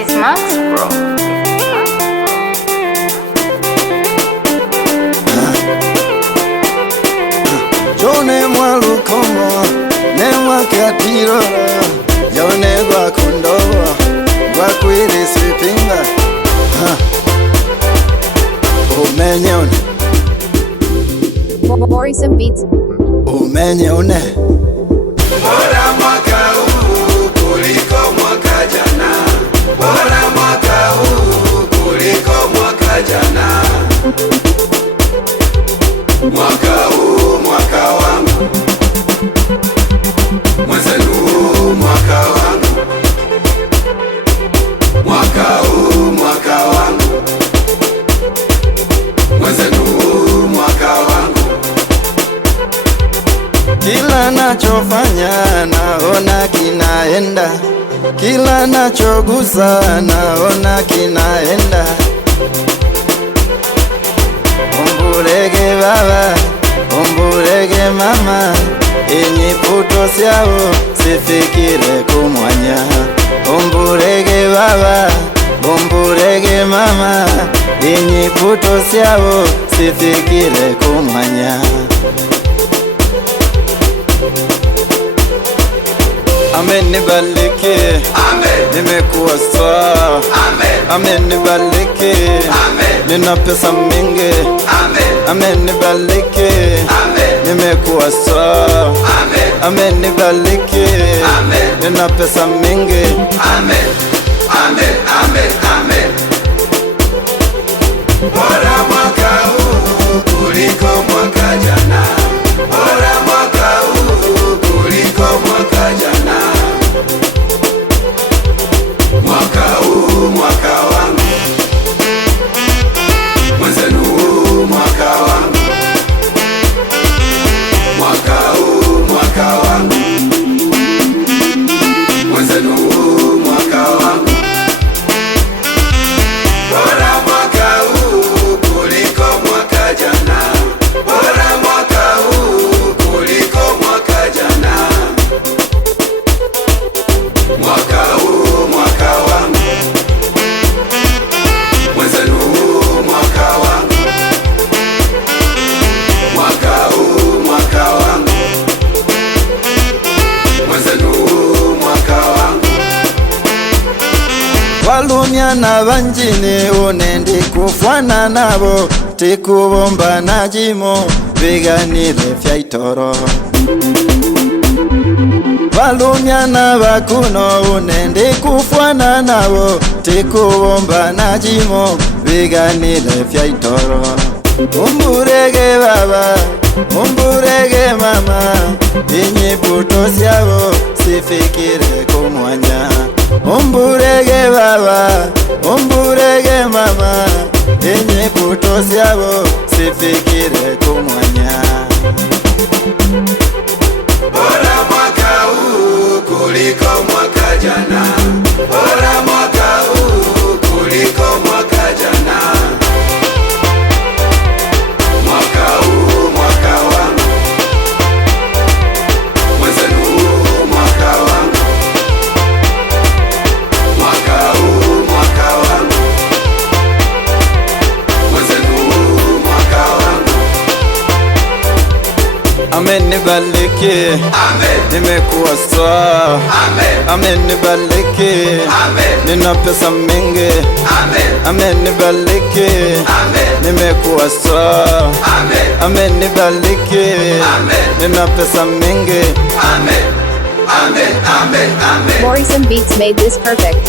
is Max, bro. Jone mwalukomo, ne mwakatiro, jone gwa kundobo, gwa kwiri sipinga. Umenyone, Worrisome Beats. umenyone. Bora mwaka huu kuliko mwaka jana. Bora mwaka huu kuliko mwaka jana. Mwaka huu mwaka wangu, mwenzenu mwaka wangu. Mwaka huu mwaka wangu, mwenzenu mwaka wangu. Kila nachofanya naona kinaenda, kila nachogusa naona kinaenda. Umburege baba, umburege mama, inyiputo syao sifikire kumwanya. Umburege baba, umburege mama, inyiputo syao sifikire kumwanya. Amenibariki, nimekuwa sawa. Amenibariki, nina pesa mingi. Amenibariki, nimekuwa sawa. Amenibariki, nina pesa mingi. Bora mwaka huu kuliko mwaka jana. Bora mwaka huu kuliko mwaka jana. Mwaka huu mwaka wangu, mwenzenu mwaka wangu. Mwaka huu mwaka wangu, mwenzenu mwaka wangu. Bora mwaka huu kuliko mwaka jana. Bora mwaka huu kuliko mwaka jana. Mwaka huu mwaka wangu, mwenzenu mwaka wangu. Mwaka huu mwaka wangu, mwenzenu mwaka wangu. Walumya na banjini unendi kufwana nabo, tikubomba na jimo biganire fyaitoro. Walumya na bakuno unendi kufwana nabo, tikubomba na jimo biganire fyaitoro. Umburege baba, umburege mama, inyiputo syabo sifikire kumwanya. Umburege baba, umburege mama, inyiputo syabo sifikire kumwanya. Bora mwaka huu kuliko mwaka jana. Bora mwaka huu kuliko mwaka jana. Mwaka huu mwaka wangu, mwenzenu mwaka wangu. Mwaka huu mwaka wangu, mwenzenu mwaka wangu. Amenibariki, nimekuwa sawa. Amenibariki, nina pesa mingi. Amenibariki, nimekuwa sawa. Amenibariki, nina pesa mingi. Worrisome Beats made this perfect.